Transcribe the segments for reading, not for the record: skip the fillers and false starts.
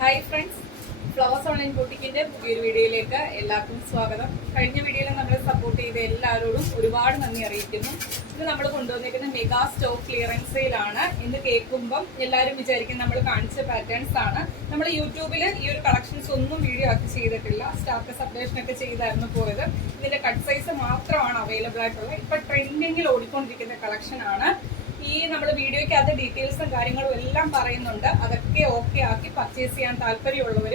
Hi friends, flowers online ബൂട്ടിക്കിന്റെ പുതിയൊരു വീഡിയോയിലേക്ക് എല്ലാവർക്കും സ്വാഗതം. കഴിഞ്ഞ വീഡിയോയിൽ നമ്മളെ സപ്പോർട്ട് ചെയ്ത എല്ലാവരോടും ഒരുപാട് നന്ദി അറിയിക്കുന്നു. ഇന്ന് നമ്മൾ കൊണ്ടുവന്നിരിക്കുന്ന മെഗാ സ്റ്റോക്ക് ക്ലിയറൻസ് സെയിലാണ്. ഇന്ന് കേൾക്കുമ്പം എല്ലാവരും വിചാരിക്കും നമ്മൾ കാണിച്ച പാറ്റേൺസ് ആണ്. നമ്മൾ യൂട്യൂബിൽ ഈ ഒരു കളക്ഷൻസ് ഒന്നും വീഡിയോ ആക്കി ചെയ്തിട്ടില്ല. സ്റ്റാറ്റസ് അപ്ഡേഷൻ ഒക്കെ ചെയ്തായിരുന്നു പോയത്. ഇതിന്റെ കട്ട് സൈസ് മാത്രമാണ് അവൈലബിൾ ആയിട്ടുള്ളത്. ഇപ്പൊ ട്രെൻഡിങ്ങിൽ ഓടിക്കൊണ്ടിരിക്കുന്ന കളക്ഷൻ ആണ്. ഈ നമ്മുടെ വീഡിയോയ്ക്കകത്ത് ഡീറ്റെയിൽസും കാര്യങ്ങളും എല്ലാം പറയുന്നുണ്ട്. അതൊക്കെ ഓക്കെ ആക്കി പർച്ചേസ് ചെയ്യാൻ താല്പര്യമുള്ളവർ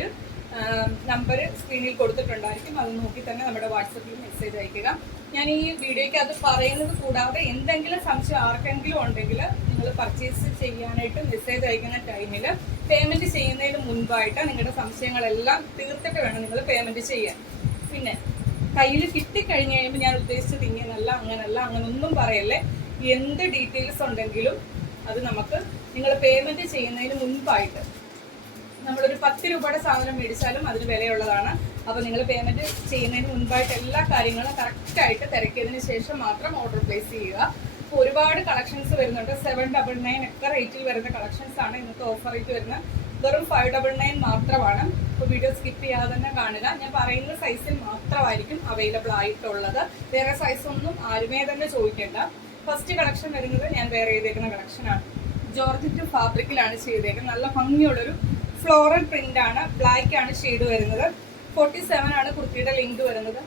നമ്പർ സ്ക്രീനിൽ കൊടുത്തിട്ടുണ്ടായിരിക്കും. അത് നോക്കി തന്നെ നമ്മുടെ വാട്സപ്പിൽ മെസ്സേജ് അയക്കുക. ഞാൻ ഈ വീഡിയോയ്ക്ക് അത് പറയുന്നത് കൂടാതെ എന്തെങ്കിലും സംശയം ആർക്കെങ്കിലും ഉണ്ടെങ്കിൽ നിങ്ങൾ പർച്ചേസ് ചെയ്യാനായിട്ട് മെസ്സേജ് അയക്കുന്ന ടൈമിൽ പേയ്മെന്റ് ചെയ്യുന്നതിന് മുൻപായിട്ട് നിങ്ങളുടെ സംശയങ്ങളെല്ലാം തീർത്തിട്ട് വേണം നിങ്ങൾ പേയ്മെന്റ് ചെയ്യാൻ. പിന്നെ കയ്യിൽ കിട്ടിക്കഴിഞ്ഞ് കഴിയുമ്പോൾ ഞാൻ ഉദ്ദേശിച്ചത് ഇങ്ങനല്ല അങ്ങനൊന്നും പറയല്ലേ. എന്ത് ഡീറ്റെയിൽസ് ഉണ്ടെങ്കിലും അത് നമുക്ക് നിങ്ങൾ പേയ്മെന്റ് ചെയ്യുന്നതിന് മുൻപായിട്ട്, നമ്മളൊരു 10 രൂപയുടെ സാധനം മേടിച്ചാലും അതിന് വിലയുള്ളതാണ്. അപ്പോൾ നിങ്ങൾ പേയ്മെന്റ് ചെയ്യുന്നതിന് മുൻപായിട്ട് എല്ലാ കാര്യങ്ങളും കറക്റ്റായിട്ട് തിരക്കിയതിന് ശേഷം മാത്രം ഓർഡർ പ്ലേസ് ചെയ്യുക. അപ്പോൾ ഒരുപാട് കളക്ഷൻസ് വരുന്നുണ്ട്. 799 ഒക്കെ റേറ്റിൽ വരുന്ന കളക്ഷൻസ് ആണ്. ഇന്നത്തെ ഓഫർ റേറ്റ് വരുന്നത് വെറും 599 മാത്രമാണ്. അപ്പോൾ വീഡിയോ സ്കിപ്പ് ചെയ്യാതെ തന്നെ കാണുക. ഞാൻ പറയുന്ന സൈസിൽ മാത്രമായിരിക്കും അവൈലബിൾ ആയിട്ടുള്ളത്. വേറെ സൈസൊന്നും ആരുമേ തന്നെ ചോദിക്കേണ്ട. ഫസ്റ്റ് കളക്ഷൻ വരുന്നത് ഞാൻ വേറെ ചെയ്തേക്കുന്ന കളക്ഷനാണ്. ജോർജറ്റ് ഫാബ്രിക്കിലാണ് ചെയ്തേക്കുന്നത്. നല്ല ഭംഗിയുള്ളൊരു ഫ്ലോറൽ പ്രിന്റ് ആണ്. ബ്ലാക്ക് ആണ് ഷെയ്ഡ് വരുന്നത്. 47 ആണ് കുർത്തിയുടെ ലെങ്ത് വരുന്നത്.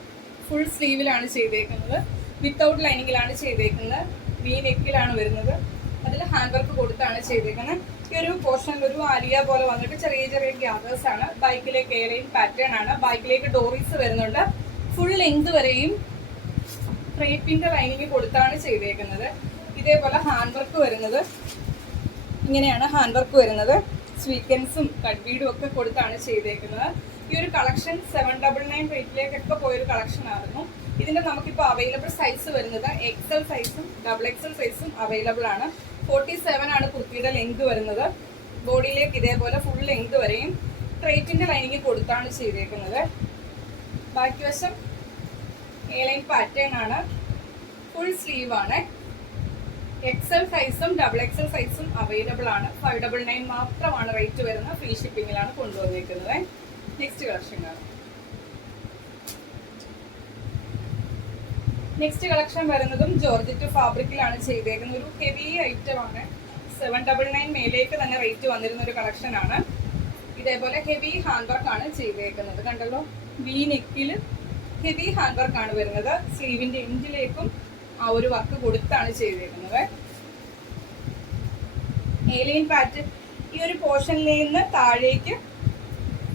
ഫുൾ സ്ലീവിലാണ് ചെയ്തേക്കുന്നത്. വിത്തൗട്ട് ലൈനിങ്ങിലാണ് ചെയ്തേക്കുന്നത്. വി നെക്കിലാണ് വരുന്നത്. അതിൽ ഹാൻഡ് വർക്ക് കൊടുത്താണ് ചെയ്തേക്കുന്നത്. ഈ ഒരു പോർഷനിൽ ഒരു ആലിയ പോലെ വന്നിട്ട് ചെറിയ ചെറിയ ഗ്യാദേഴ്സ് ആണ്. ബൈക്കിലേക്ക് എയർലൈൻ പാറ്റേൺ ആണ്. ബൈക്കിലേക്ക് ഡോറീസ് വരുന്നുണ്ട്. ഫുൾ ലെങ്ത് വരെയും ക്രേപ്പിന്റെ ലൈനിങ് കൊടുത്താണ് ചെയ്തേക്കുന്നത്. ഇതേപോലെ ഹാൻഡ് വർക്ക് വരുന്നത് ഇങ്ങനെയാണ്. ഹാൻഡ് വർക്ക് വരുന്നത് സ്വീക്കൻസും കട്ട് ബീഡും ഒക്കെ കൊടുത്താണ് ചെയ്തേക്കുന്നത്. ഈ ഒരു കളക്ഷൻ 799 റേറ്റിലേക്കൊക്കെ പോയൊരു കളക്ഷൻ ആയിരുന്നു. ഇതിന്റെ നമുക്കിപ്പോൾ അവൈലബിൾ സൈസ് വരുന്നത് XL സൈസും XXL സൈസും അവൈലബിൾ ആണ്. 47 ആണ് കുർത്തിയുടെ ലെങ്ത് വരുന്നത്. ബോഡിയിലേക്ക് ഇതേപോലെ ഫുൾ ലെങ്ത് വരെയും ക്രേപ്പിന്റെ ലൈനിങ് കൊടുത്താണ് ചെയ്തേക്കുന്നത്. ബാക്കി വശം എയർലൈൻ പാറ്റേൺ ആണ്. ഫുൾ സ്ലീവ് ആണ്. XL സൈസും XXL സൈസും അവൈലബിൾ ആണ്. 599 മാത്രമാണ് റേറ്റ് വരുന്നത്. ഫ്രീ ഷിപ്പിംഗിലാണ് കൊണ്ടുവന്നിരിക്കുന്നത്. നെക്സ്റ്റ് കളക്ഷൻ കാണാം. നെക്സ്റ്റ് കളക്ഷൻ വരുന്നതും ജോർജറ്റ് ഫാബ്രിക്കിലാണ് ചെയ്തേക്കുന്നത്. ഒരു ഹെവി ഐറ്റം ആണ്. 799 മേലേക്ക് തന്നെ റേറ്റ് വന്നിരുന്ന ഒരു കളക്ഷൻ ആണ്. ഇതേപോലെ ഹെവി ഹാൻഡ് വർക്ക് ആണ് ചെയ്തേക്കുന്നത്. കണ്ടല്ലോ, വി നെക്കിൽ ഹെവി ഹാൻഡ് വർക്ക് ആണ് വരുന്നത്. സ്ലീവിന്റെ എൻഡിലേക്കും ആ ഒരു വർക്ക് കൊടുത്താണ് ചെയ്തേക്കുന്നത്. ഏലൈൻ പാറ്റേൺ ഈ ഒരു പോർഷനിൽ നിന്ന് താഴേക്ക്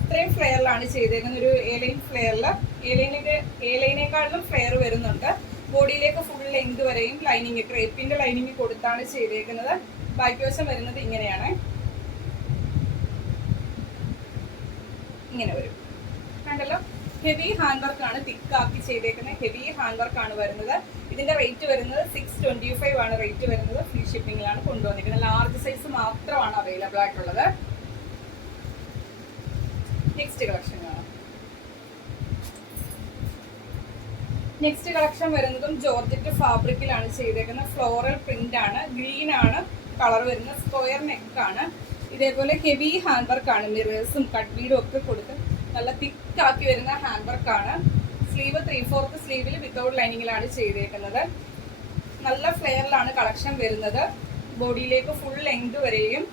ഇത്രയും ഫ്ലെയറിലാണ് ചെയ്തേക്കുന്നത്. ഒരു ഏലൈൻ ഫ്ലെയറിൽ ഏലൈനേക്കാളും ഫ്ലെയർ വരുന്നുണ്ട്. ബോഡിയിലേക്ക് ഫുൾ ലെങ്ത് വരെയും ലൈനിങ് ക്രേപ്പിന്റെ ലൈനിങ് കൊടുത്താണ് ചെയ്തേക്കുന്നത്. ബാക്കി വശം വരുന്നത് ഇങ്ങനെയാണ്. ഇങ്ങനെ വരും. കണ്ടല്ലോ, ഹെവി ഹാൻഡ് വർക്ക് ആണ്. തിക്കാക്കി ചെയ്തേക്കുന്നത് ഹെവി ഹാൻഡ് വർക്ക് ആണ് വരുന്നത്. ഇതിന്റെ റേറ്റ് വരുന്നത് 625 ആണ് റേറ്റ് വരുന്നത്. ഫ്രീ ഷിപ്പിംഗിലാണ് കൊണ്ടുവന്നിരിക്കുന്നത്. ലാർജ് സൈസ് മാത്രമാണ് അവൈലബിൾ ആയിട്ടുള്ളത്. നെക്സ്റ്റ് കളക്ഷൻ കാണാം. നെക്സ്റ്റ് കളക്ഷൻ വരുന്നതും ജോർജറ്റ് ഫാബ്രിക്കിലാണ് ചെയ്തേക്കുന്നത്. ഫ്ലോറൽ പ്രിന്റ് ആണ്. ഗ്രീൻ ആണ് കളർ വരുന്നത്. സ്ക്വയർ നെക്ക് ആണ്. ഇതേപോലെ ഹെവി ഹാൻഡ് വർക്ക് ആണ്. മിറേഴ്സും കട്ട് ബീഡും ഒക്കെ കൊടുത്ത് നല്ല തിക്കാക്കി വരുന്ന ഹാൻഡ് വർക്ക് ആണ്. സ്ലീവ് 3/4 സ്ലീവിൽ വിത്തൗട്ട് ലൈനിങ്ങിലാണ് ചെയ്തേക്കുന്നത്. നല്ല ഫ്ലെയറിലാണ് കളക്ഷൻ വരുന്നത്. ബോഡിയിലേക്ക് ഫുൾ ലെങ്ത് വരെയും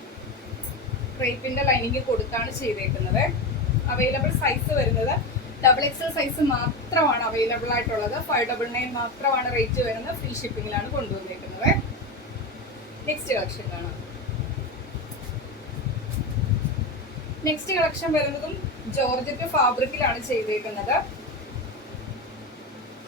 ക്രേപ്പിന്റെ ലൈനിങ് കൊടുത്താണ് ചെയ്തേക്കുന്നത്. അവൈലബിൾ സൈസ് വരുന്നത് XXL സൈസ് മാത്രമാണ് അവൈലബിൾ ആയിട്ടുള്ളത്. 599 മാത്രമാണ് റേറ്റ് വരുന്നത്. ഫ്രീ ഷിപ്പിംഗിലാണ് കൊണ്ടുവന്നിരിക്കുന്നത്. നെക്സ്റ്റ് കളക്ഷൻ കാണാം. നെക്സ്റ്റ് കളക്ഷൻ വരുന്നതും ജോർജറ്റ് ഫാബ്രിക്കിലാണ് ചെയ്തേക്കുന്നത്.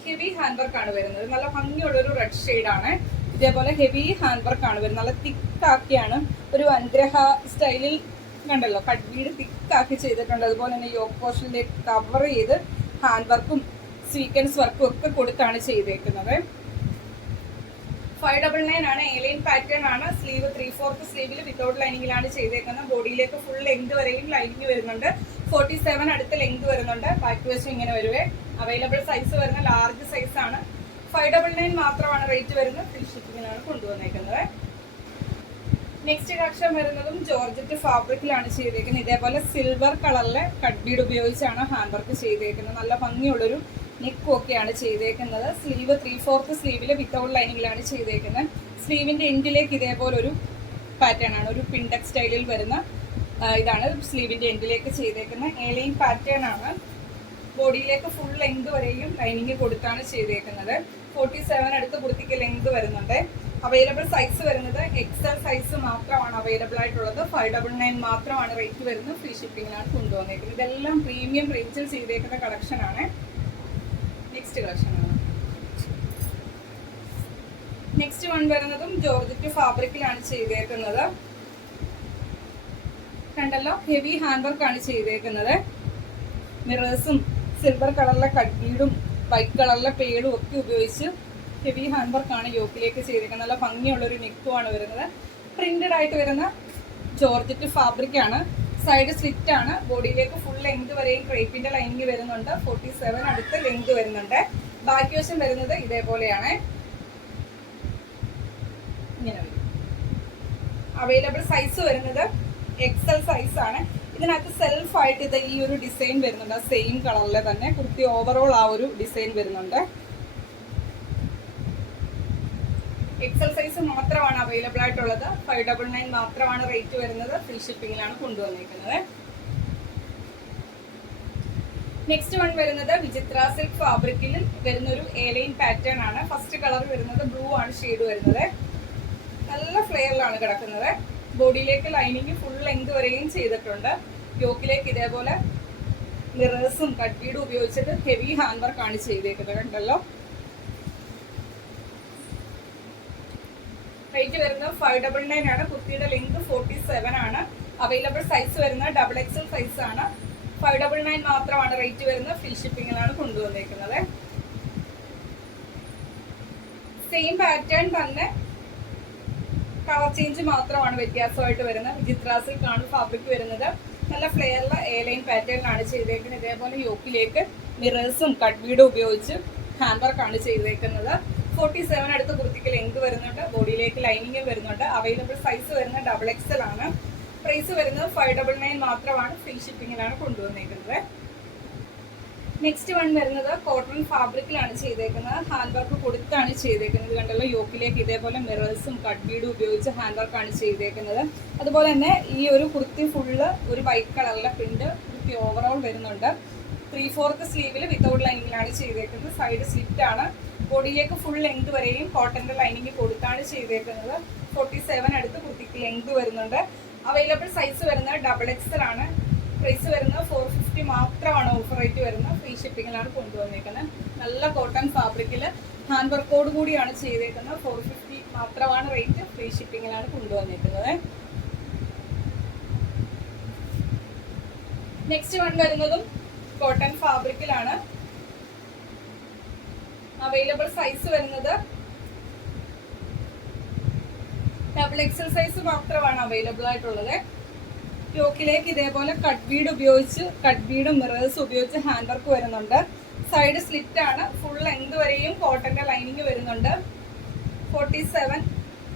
ഹെവി ഹാൻഡ് വർക്ക് ആണ് വരുന്നത്. നല്ല ഭംഗിയുള്ള ഒരു റെഡ് ഷെയ്ഡ് ആണ്. ഇതേപോലെ ഹെവി ഹാൻഡ് വർക്ക് ആണ് വരുന്നത്. നല്ല തിക്കാക്കിയാണ്. ഒരു അനുഗ്രഹ സ്റ്റൈലിൽ കണ്ടല്ലോ, കട്ട് ബീഡ് തിക്കാക്കി ചെയ്തിട്ടുണ്ട്. അതുപോലെ തന്നെ യോക്ക് പോർഷനിലേക്ക് കവർ ചെയ്ത് ഹാൻഡ് വർക്കും സ്വീക്കൻസ് വർക്കും ഒക്കെ കൊടുത്താണ് ചെയ്തേക്കുന്നത്. 599 ആണ്. എയർലൈൻ പാറ്റേൺ ആണ്. സ്ലീവ് 3/4 സ്ലീവിൽ വിത്തൗട്ട് ലൈനിങ്ങിലാണ് ചെയ്തേക്കുന്നത്. ബോഡിയിലേക്ക് ഫുൾ ലെങ്ത് വരെയും ലൈനിങ് വരുന്നുണ്ട്. 47 അടുത്ത ലെങ്ത് വരുന്നുണ്ട്. ബാക്ക് വശം ഇങ്ങനെ വരുവേ. അവൈലബിൾ സൈസ് വരുന്ന ലാർജ് സൈസ് ആണ്. 599 മാത്രമാണ് റേറ്റ് വരുന്നത്. ഫ്രീ ഷിപ്പിംഗിലാണ് കൊണ്ടുവന്നേക്കുന്നത്. നെക്സ്റ്റ് കളക്ഷൻ വരുന്നതും ജോർജറ്റ് ഫാബ്രിക്കിലാണ് ചെയ്തേക്കുന്നത്. ഇതേപോലെ സിൽവർ കളറിലെ കട്ട് ബീഡ് ഉപയോഗിച്ചാണ് ഹാൻഡ് വർക്ക് ചെയ്തേക്കുന്നത്. നല്ല ഭംഗിയുള്ളൊരു നെക്കും ഒക്കെയാണ് ചെയ്തേക്കുന്നത്. സ്ലീവ് 3/4 സ്ലീവിൽ വിത്തൗട്ട് ലൈനിങ്ങിലാണ് ചെയ്തേക്കുന്നത്. സ്ലീവിന്റെ എൻഡിലേക്ക് ഇതേപോലെ ഒരു പാറ്റേൺ ആണ്, ഒരു പിൻഡക് സ്റ്റൈലിൽ വരുന്ന ഇതാണ് സ്ലീവിന്റെ എൻഡിലേക്ക് ചെയ്തേക്കുന്ന എലൈൻ പാറ്റേൺ ആണ്. ബോഡിയിലേക്ക് ഫുൾ ലെങ്ത് വരെയും ലൈനിങ് കൊടുത്താണ് ചെയ്തേക്കുന്നത്. 47 അടുത്ത് കുർത്തിക്ക് ലെങ്ത് വരുന്നുണ്ട്. അവൈലബിൾ സൈസ് വരുന്നത് XL സൈസ് മാത്രമാണ് അവൈലബിൾ ആയിട്ടുള്ളത്. 599 മാത്രമാണ് റേറ്റ് വരുന്നത്. ഫ്രീ ഷിപ്പിംഗിലാണ് കൊണ്ടുവന്നേക്കുന്നത്. ഇതെല്ലാം പ്രീമിയം റേഞ്ചിൽ ചെയ്തേക്കുന്ന കളക്ഷൻ ആണ്. നെക്സ്റ്റ് കളക്ഷൻ ആണ്. നെക്സ്റ്റ് വൺ വരുന്നതും ജോർജറ്റ് ഫാബ്രിക്കിലാണ് ചെയ്തേക്കുന്നത്. കണ്ടല്ലോ, ഹെവി ഹാൻഡ് വർക്ക് ആണ് ചെയ്തേക്കുന്നത്. മിറേഴ്സും സിൽവർ കളറിലെ കട്ട് ബീഡും വൈറ്റ് കളറിലെ പേടും ഒക്കെ ഉപയോഗിച്ച് ഹെവി ഹാൻഡ് വർക്കാണ് യോക്കിലേക്ക് ചെയ്തേക്കുന്നത്. നല്ല ഭംഗിയുള്ളൊരു നെക്കുമാണ് വരുന്നത്. പ്രിന്റഡ് ആയിട്ട് വരുന്ന ജോർജറ്റ് ഫാബ്രിക് ആണ്. സൈഡ് സ്ലിറ്റ് ആണ്. ബോഡിയിലേക്ക് ഫുൾ ലെങ്ത് വരെയും ക്രേപ്പിന്റെ ലൈനിങ് വരുന്നുണ്ട്. 47 അടുത്ത് ലെങ്ത് വരുന്നുണ്ട്. ബാക്കി വശം വരുന്നത് ഇതേപോലെയാണ്. ഇങ്ങനെ വരും. അവൈലബിൾ സൈസ് വരുന്നത് XL സൈസ് ആണ്. ഇതിനകത്ത് സെൽഫ് ആയിട്ട് ഇത് ഈ ഒരു ഡിസൈൻ വരുന്നുണ്ട്. സെയിം കളറിലെ തന്നെ കുർത്തി ഓവറോൾ ആ ഒരു ഡിസൈൻ വരുന്നുണ്ട്. XL സൈസ് മാത്രമാണ് അവൈലബിൾ ആയിട്ടുള്ളത്. 599 മാത്രമാണ് റേറ്റ് വരുന്നത്. ഫ്രീ ഷിപ്പിംഗിലാണ് കൊണ്ടുവന്നിരിക്കുന്നത്. നെക്സ്റ്റ് വൺ വരുന്നത് വിചിത്ര സിൽക്ക് ഫാബ്രിക്കിൽ വരുന്നൊരു എലൈൻ പാറ്റേൺ ആണ്. ഫസ്റ്റ് കളർ വരുന്നത് ബ്ലൂ ആണ് ഷെയ്ഡ് വരുന്നത്. നല്ല ഫ്ലെയറിലാണ് കിടക്കുന്നത്. ബോഡിയിലേക്ക് ലൈനിങ് ഫുൾ ലെങ്ത് വരെയും ചെയ്തിട്ടുണ്ട്. യോക്കിലേക്ക് ഇതേപോലെ മിറേഴ്സും കട്ട് ബീഡും ഉപയോഗിച്ചിട്ട് ഹെവി ഹാൻഡ് വർക്ക് ആണ് ചെയ്തേക്കുന്നത്. കണ്ടല്ലോ, റേറ്റ് വരുന്നത് 599 ആണ്. കുർത്തിയുടെ ലെങ്ത് 47 ആണ്. അവൈലബിൾ സൈസ് വരുന്നത് XXL സൈസ് ആണ്. 599 മാത്രമാണ് റേറ്റ് വരുന്നത്. ഫ്രീ ഷിപ്പിംഗിലാണ് കൊണ്ടുവന്നേക്കുന്നത്. സെയിം പാറ്റേൺ തന്നെ കളർ ചേഞ്ച് മാത്രമാണ് വ്യത്യാസമായിട്ട് വരുന്നത്. വിചിത്ര സിൽക്ക് ആണ് ഫാബ്രിക് വരുന്നത്. നല്ല ഫ്ലെയറിലെ എലൈൻ പാറ്റേണിലാണ് ചെയ്തേക്കുന്നത്. ഇതേപോലെ യോക്കിലേക്ക് മിറേഴ്സും കട്ട് ബീഡും ഉപയോഗിച്ച് ഹാൻഡ് വർക്ക് ആണ് ചെയ്തേക്കുന്നത്. 47 അടുത്ത് കുർത്തിക്ക് ലെങ്ത് വരുന്നുണ്ട്. ബോഡിയിലേക്ക് ലൈനിങ്ങും വരുന്നുണ്ട്. അവൈലബിൾ സൈസ് വരുന്നത് XXL ആണ്. പ്രൈസ് വരുന്നത് 599 മാത്രമാണ്. ഫ്രീ ഷിപ്പിംഗിലാണ് കൊണ്ടുവന്നേക്കുന്നത്. നെക്സ്റ്റ് വൺ വരുന്നത് കോട്ടൺ ഫാബ്രിക്കിലാണ് ചെയ്തേക്കുന്നത്. ഹാൻഡ് വർക്ക് കൊടുത്താണ് ചെയ്തേക്കുന്നത്. കണ്ടല്ലോ, യോക്കിലേക്ക് ഇതേപോലെ മിറേഴ്സും കട്ട് ബീഡും ഉപയോഗിച്ച് ഹാൻഡ് വർക്കാണ് ചെയ്തേക്കുന്നത്. അതുപോലെ തന്നെ ഈ ഒരു കുർത്തി ഫുള്ള് ഒരു വൈറ്റ് കളറിലെ പ്രിന്റ് കുർത്തി ഓവറോൾ വരുന്നുണ്ട്. 3/4 സ്ലീവിൽ വിത്തൗട്ട് ലൈനിങ്ങിലാണ് ചെയ്തേക്കുന്നത്. സൈഡ് സ്ലിറ്റ് ആണ്. ബോഡിയിലേക്ക് ഫുൾ ലെങ്ത് വരെയും കോട്ടന്റെ ലൈനിങ് കൊടുത്താണ് ചെയ്തേക്കുന്നത്. 47 അടുത്ത് കുർത്തിക്ക് ലെങ്ത് വരുന്നുണ്ട്. അവൈലബിൾ സൈസ് വരുന്നത് XXL ആണ്. പ്രൈസ് വരുന്നത് 450 മാത്രമാണ് ഓഫർ റേറ്റ് വരുന്നത്. ഫ്രീ ഷിപ്പിങ്ങിലാണ് കൊണ്ടുവന്നേക്കുന്നത്. നല്ല കോട്ടൺ ഫാബ്രിക്കിൽ ഹാൻഡ് വർക്കോട് കൂടിയാണ് ചെയ്തേക്കുന്നത്. 450 മാത്രമാണ് റേറ്റ്. ഫ്രീ ഷിപ്പിങ്ങിലാണ് കൊണ്ടുവന്നേക്കുന്നത്. നെക്സ്റ്റ് വൺ വരുന്നതും കോട്ടൺ ഫാബ്രിക്കിലാണ്. അവൈലബിൾ സൈസ് വരുന്നത് XXL സൈസ് മാത്രമാണ് അവൈലബിൾ ആയിട്ടുള്ളത്. യോക്കിലേക്ക് ഇതേപോലെ കട്ട് ബീഡും മിറേഴ്സ് ഉപയോഗിച്ച് ഹാൻഡ് വർക്ക് വരുന്നുണ്ട്. സൈഡ് സ്ലിറ്റ് ആണ്. ഫുൾ ലെങ്ത് വരെയും കോട്ടന്റെ ലൈനിങ് വരുന്നുണ്ട്. 47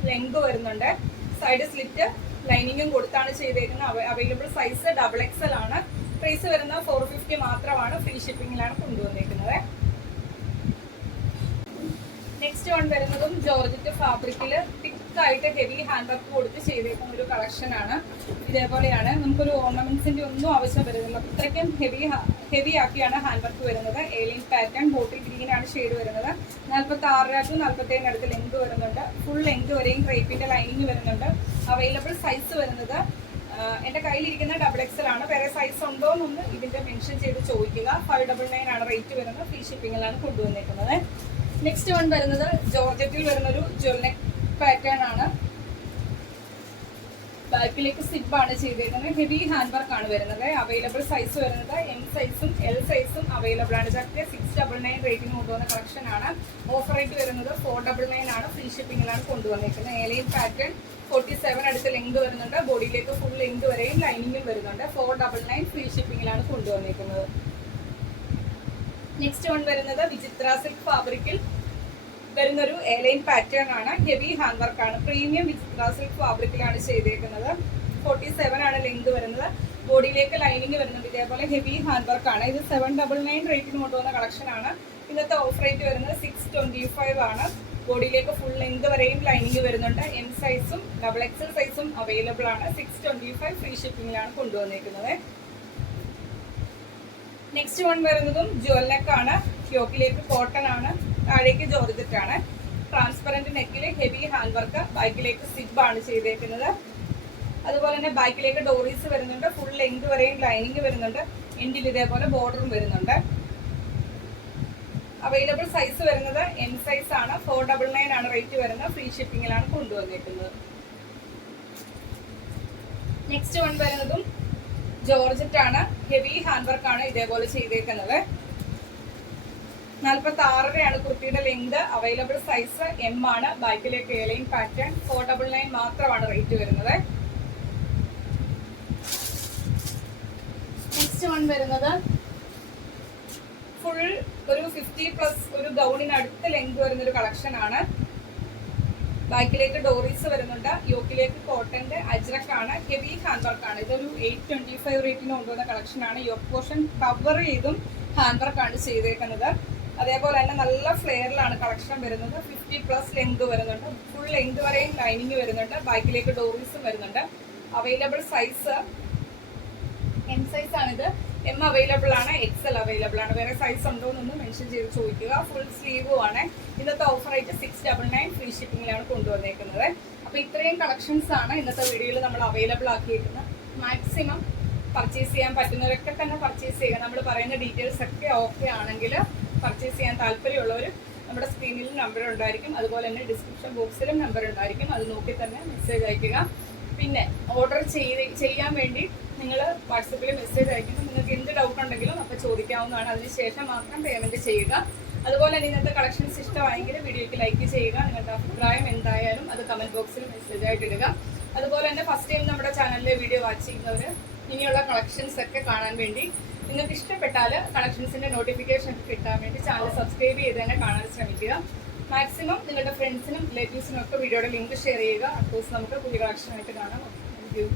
ലെങ്ത് വരുന്നുണ്ട്. സൈഡ് സ്ലിറ്റ് ലൈനിങ്ങും കൊടുത്താണ് ചെയ്തേക്കുന്നത്. അവൈലബിൾ സൈസ് XXL ആണ്. പ്രൈസ് വരുന്നത് 450 മാത്രമാണ്. ഫ്രീ ഷിപ്പിംഗിലാണ് കൊണ്ടുവന്നേക്കുന്നത്. നെക്സ്റ്റ് വൺ വരുന്നതും ജോർജറ്റ് ഫാബ്രിക്കിൽ തിക്കായിട്ട് ഹെവി ഹാൻഡ് വർക്ക് കൊടുത്ത് ചെയ്തേക്കുന്ന ഒരു കളക്ഷൻ ആണ്. ഇതേപോലെയാണ്. നമുക്കൊരു ഓർണമെന്റ്സിന്റെ ഒന്നും ആവശ്യം വരുന്നില്ല. അത്രയ്ക്കും ഹെവി ആക്കിയാണ് ഹാൻഡ് വർക്ക് വരുന്നത്. എലൈൻ പാറ്റേൺ ബോട്ടിൽ ഗ്രീൻ ആണ് ഷെയ്ഡ് വരുന്നത്. 46 to 47 അടുത്ത് ലെങ്ത് വരുന്നുണ്ട്. ഫുൾ ലെങ്ത് വരെയും ക്രേപ്പിന്റെ ലൈനിങ് വരുന്നുണ്ട്. അവൈലബിൾ സൈസ് വരുന്നത് എന്റെ കയ്യിലിരിക്കുന്ന XXL ആണ്. വേറെ സൈസ് ഉണ്ടോ എന്നൊന്ന് ഇതിന്റെ മെൻഷൻ ചെയ്ത് ചോദിക്കുക. 599 ആണ് റേറ്റ് വരുന്നത്. ഫ്രീ ഷിപ്പിംഗിലാണ് കൊണ്ടുവന്നേക്കുന്നത്. നെക്സ്റ്റ് വൺ വരുന്നത് ജോർജറ്റിൽ വരുന്നൊരു ജ്വൽനെക്ക് പാറ്റേൺ ആണ്. ബാക്കിലേക്ക് സിബാണ് ചെയ്തേക്കുന്നത്. ഹെവി ഹാൻഡ് വർക്ക് ആണ് വരുന്നത്. അവൈലബിൾ സൈസ് വരുന്നത് M സൈസും L സൈസും അവൈലബിൾ ആണ്. ഇതൊക്കെ 699 റേറ്റിന് കൊണ്ടുവന്ന കളക്ഷൻ ആണ്. ഓഫർ റേറ്റ് വരുന്നത് 499 ആണ്. ഫ്രീ ഷിപ്പിംഗിലാണ് കൊണ്ടുവന്നേക്കുന്നത്. എലൈൻ പാറ്റേൺ 47 അടുത്ത് ലെങ്ത് വരുന്നുണ്ട്. ബോഡിയിലേക്ക് ഫുൾ ലെങ്ത് വരെയും ലൈനിങ്ങും വരുന്നുണ്ട്. 499 ഫ്രീ ഷിപ്പിംഗിലാണ് കൊണ്ടുവന്നേക്കുന്നത്. നെക്സ്റ്റ് വൺ വരുന്നത് വിചിത്ര സിൽക്ക് ഫാബ്രിക്കിൽ വരുന്നൊരു എലൈൻ പാറ്റേൺ ആണ്. ഹെവി ഹാൻഡ് വർക്ക് ആണ്. പ്രീമിയം വിചിത്ര സിൽക്ക് ഫാബ്രിക്കിലാണ് ചെയ്തേക്കുന്നത്. 47 ആണ് ലെങ്ത് വരുന്നത്. ബോഡിയിലേക്ക് ലൈനിങ് വരുന്നുണ്ട്. ഇതേപോലെ ഹെവി ഹാൻഡ് വർക്ക് ആണ്. ഇത് 799 റേറ്റിന് കൊണ്ടുവന്ന കളക്ഷൻ ആണ്. ഇന്നത്തെ ഓഫ് റേറ്റ് വരുന്നത് 625 ആണ്. ബോഡിയിലേക്ക് ഫുൾ ലെങ്ത് വരെയും ലൈനിങ് വരുന്നുണ്ട്. എം സൈസും XXL സൈസും അവൈലബിൾ ആണ്. 625 ഫ്രീ ഷിപ്പിംഗിലാണ് കൊണ്ടുവന്നേക്കുന്നത്. നെക്സ്റ്റ് വൺ വരുന്നതും ജ്വൽ നെക്ക് ആണ്. യോക്കിലേക്ക് കോട്ടൺ ആണ്. താഴേക്ക് ജോർജറ്റ് ആണ്. ട്രാൻസ്പെറന്റ് നെക്കില് ഹെവി ഹാൻഡ് വർക്ക്. ബാക്കിലേക്ക് സിബ് ആണ് ചെയ്തേക്കുന്നത്. അതുപോലെ തന്നെ ബാക്കിലേക്ക് ഡോറീസ് വരുന്നുണ്ട്. ഫുൾ ലെങ്ത് വരെയും ലൈനിങ് വരുന്നുണ്ട്. എൻഡിൽ ഇതേപോലെ ബോർഡറും വരുന്നുണ്ട്. അവൈലബിൾ സൈസ് വരുന്നത് എം സൈസ് ആണ്. 499 ആണ് റേറ്റ് വരുന്നത്. ഫ്രീ ഷിപ്പിംഗിലാണ് കൊണ്ടുവന്നേക്കുന്നത്. നെക്സ്റ്റ് വൺ വരുന്നതും ജോർജറ്റ് ആണ്. ഹെവി ഹാൻഡ് വർക്ക് ആണ് ഇതേപോലെ ചെയ്തേക്കുന്നത്. 46 കുർത്തിയുടെ ലെങ്ത്. അവൈലബിൾ സൈസ് എം ആണ്. ബാക്കിലേക്ക് എലൈൻ പാറ്റേൺ. 499 മാത്രമാണ് റേറ്റ് വരുന്നത്. നെക്സ്റ്റ് വൺ വരുന്നത് ഫുൾ ഒരു 50+ ഒരു ഗൗണിന് അടുത്ത ലെങ്ത് വരുന്നൊരു കളക്ഷൻ ആണ്. ബാക്കിലേക്ക് ഡോറീസ് വരുന്നുണ്ട്. യോക്കിലേക്ക് കോട്ടന്റെ അജ്രക്കാണ്. ഹെവി ഹാൻഡ് വർക്ക് ആണ്. ഇതൊരു 825 റേറ്റിന് കൊണ്ടുവന്ന കളക്ഷൻ ആണ്. യോക്ക് പോർഷൻ കവർ ചെയ്തും ഹാൻഡ് വർക്ക് ആണ് ചെയ്തേക്കുന്നത്. അതേപോലെ തന്നെ നല്ല ഫ്ലെയറിലാണ് കളക്ഷൻ വരുന്നത്. 50+ ലെങ്ത് വരുന്നുണ്ട്. ഫുൾ ലെങ്ത് വരെയും ലൈനിങ് വരുന്നുണ്ട്. ബാക്കിലേക്ക് ഡോറീസും വരുന്നുണ്ട്. അവൈലബിൾ സൈസ് എം സൈസ് ആണിത്. എം അവൈലബിൾ ആണ്. XL അവൈലബിൾ ആണ്. വേറെ സൈസ് ഉണ്ടോ എന്നൊന്ന് മെൻഷൻ ചെയ്ത് ചോദിക്കുക. ഫുൾ സ്ലീവും ആണ്. ഇന്നത്തെ ഓഫർ ആയിട്ട് 699 ഫ്രീ ഷിപ്പിംഗിലാണ് കൊണ്ടുവന്നേക്കുന്നത്. അപ്പൊ ഇത്രയും കളക്ഷൻസ് ആണ് ഇന്നത്തെ വീഡിയോയിൽ നമ്മൾ അവൈലബിൾ ആക്കിയിരിക്കുന്നത്. മാക്സിമം പർച്ചേസ് ചെയ്യാൻ പറ്റുന്നവരൊക്കെ തന്നെ പർച്ചേസ് ചെയ്യുക. നമ്മൾ പറയുന്ന ഡീറ്റെയിൽസ് ഒക്കെ ഓക്കെ ആണെങ്കിൽ പർച്ചേസ് ചെയ്യാൻ താല്പര്യമുള്ളവർ നമ്മുടെ സ്ക്രീനിൽ നമ്പർ ഉണ്ടായിരിക്കും. അതുപോലെ തന്നെ ഡിസ്ക്രിപ്ഷൻ ബോക്സിലും നമ്പർ ഉണ്ടായിരിക്കും. അത് നോക്കി തന്നെ മെസ്സേജ് അയക്കുക. പിന്നെ ഓർഡർ ചെയ്യാൻ വേണ്ടി നിങ്ങൾ വാട്സപ്പിൽ മെസ്സേജ് അയക്കുമ്പോൾ നിങ്ങൾക്ക് എന്ത് ഡൗട്ട് ഉണ്ടെങ്കിലും അപ്പോൾ ചോദിക്കാവുന്നതാണ്. അതിനുശേഷം മാത്രം പേയ്മെന്റ് ചെയ്യുക. അതുപോലെ തന്നെ ഇന്നത്തെ കളക്ഷൻസ് ഇഷ്ടമായെങ്കിൽ വീഡിയോയ്ക്ക് ലൈക്ക് ചെയ്യുക. നിങ്ങളുടെ അഭിപ്രായം എന്തായാലും അത് കമന്റ് ബോക്സിൽ മെസ്സേജ് ആയിട്ട് ഇടുക. അതുപോലെ തന്നെ ഫസ്റ്റ് ടൈം നമ്മുടെ ചാനലിലെ വീഡിയോ വാച്ച് ചെയ്യുന്നവർ ഇനിയുള്ള കളക്ഷൻസ് ഒക്കെ കാണാൻ വേണ്ടി നിങ്ങൾക്ക് ഇഷ്ടപ്പെട്ടാൽ കളക്ഷൻസിന്റെ നോട്ടിഫിക്കേഷൻ കിട്ടാൻ വേണ്ടി ചാനൽ സബ്സ്ക്രൈബ് ചെയ്ത് തന്നെ കാണാൻ ശ്രമിക്കുക. മാക്സിമം നിങ്ങളുടെ ഫ്രണ്ട്സിനും റിലേറ്റീവ്സിനും ഒക്കെ വീഡിയോയുടെ ലിങ്ക് ഷെയർ ചെയ്യുക. അഫ്കോഴ്സ് നമുക്ക് പുതിയ കളക്ഷനായിട്ട് കാണാം. Thank you.